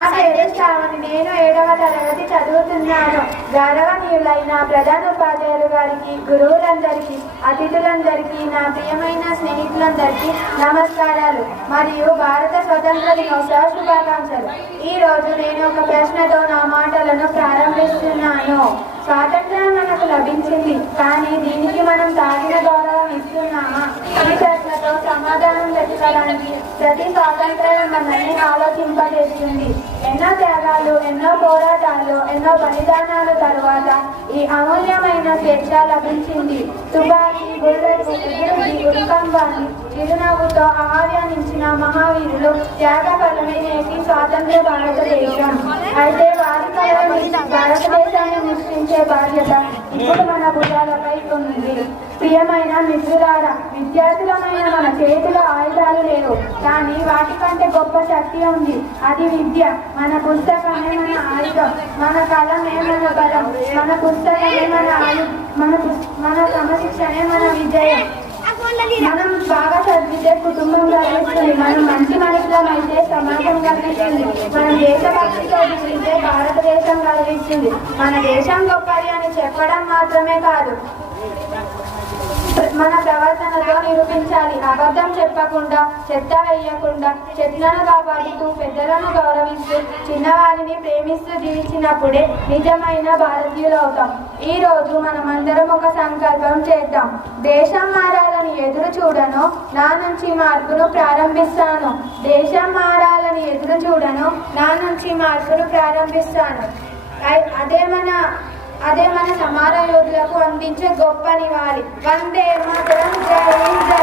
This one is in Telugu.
నేను 7వ తరగతి చదువుతున్నాను. గౌరవనీయులైన ప్రధాన ఉపాధ్యాయులు గారికి, గురువులందరికీ, అతిథులందరికీ, నా ప్రియమైన స్నేహితులందరికీ నమస్కారాలు మరియు భారత స్వతంత్ర దినోత్సవ శుభాకాంక్షలు. ఈ రోజు నేను ఒక ప్రశ్నతో నా మాటలను ప్రారంభిస్తున్నాను. స్వాతంత్రం మనకు లభించింది, కానీ దీనికి మనం తాగిన గౌరవం ఇస్తున్నామా? ఈ ప్రశ్నతో సమాధానం వెతకడానికి ప్రతి స్వాతంత్రం మనల్ని ఆలోచింపజేస్తుంది. ఎన్నో త్యాగాలు, ఎన్నో పోరాటాలు, ఎన్నో బలిదానాల తరువాత ఈ అమూల్యమైన స్వేచ్ఛ లభించింది. తుపాకీ, బుల్లెట్, ఉల్కంబాన్ని చిరునవ్వుతో ఆహ్వానించిన మహావీరులు త్యాగ ఫలమే నేటి స్వాతంత్ర భారతదేశం. అయితే వారి భారతదేశాన్ని నిష్ఠించే బాధ్యత ఇప్పుడు మన భుజాలపై ఉంది. ప్రియమైన మిత్రులారా, విద్యార్థులమైన మన చేతిలో ఆయుధాలు లేవు, కానీ వాటికంటే గొప్ప శక్తి ఉంది. అది విద్య. మన పుస్తకమే మన ఆయుధం, మన కళమే మన బలం, మన పుస్తకమే మన మన క్రమశిక్షణే మన విజయం. మనం బాగా చదివితే కుటుంబం గర్విస్తుంది, మనం మంచి మనుషులం అయితే సమాజం గర్విస్తుంది, మనం దేశభక్తితో జీవిస్తే భారతదేశం గర్విస్తుంది. మన దేశం గొప్పది అని చెప్పడం మాత్రమే కాదు, మన ప్రవర్తనతో నిరూపించాలి. అబద్ధం చెప్పకుండా, చెత్త వేయకుండా, చెట్లను కాపాడుతూ, పెద్దలను గౌరవిస్తూ, చిన్నవారిని ప్రేమిస్తూ జీవించినప్పుడే నిజమైన భారతీయులు అవుతాం. ఈ రోజు మనమందరం ఒక సంకల్పం చేద్దాం. దేశం మారాలని ఎదురు చూడను, నా నుంచి మార్పును ప్రారంభిస్తాను. దేశం మారాలని ఎదురు చూడను, నా నుంచి మార్పును ప్రారంభిస్తాను. అదే మన సమర యోధులకు అందించే గొప్ప నివాళి. వందే మాతరం. జై హింద్.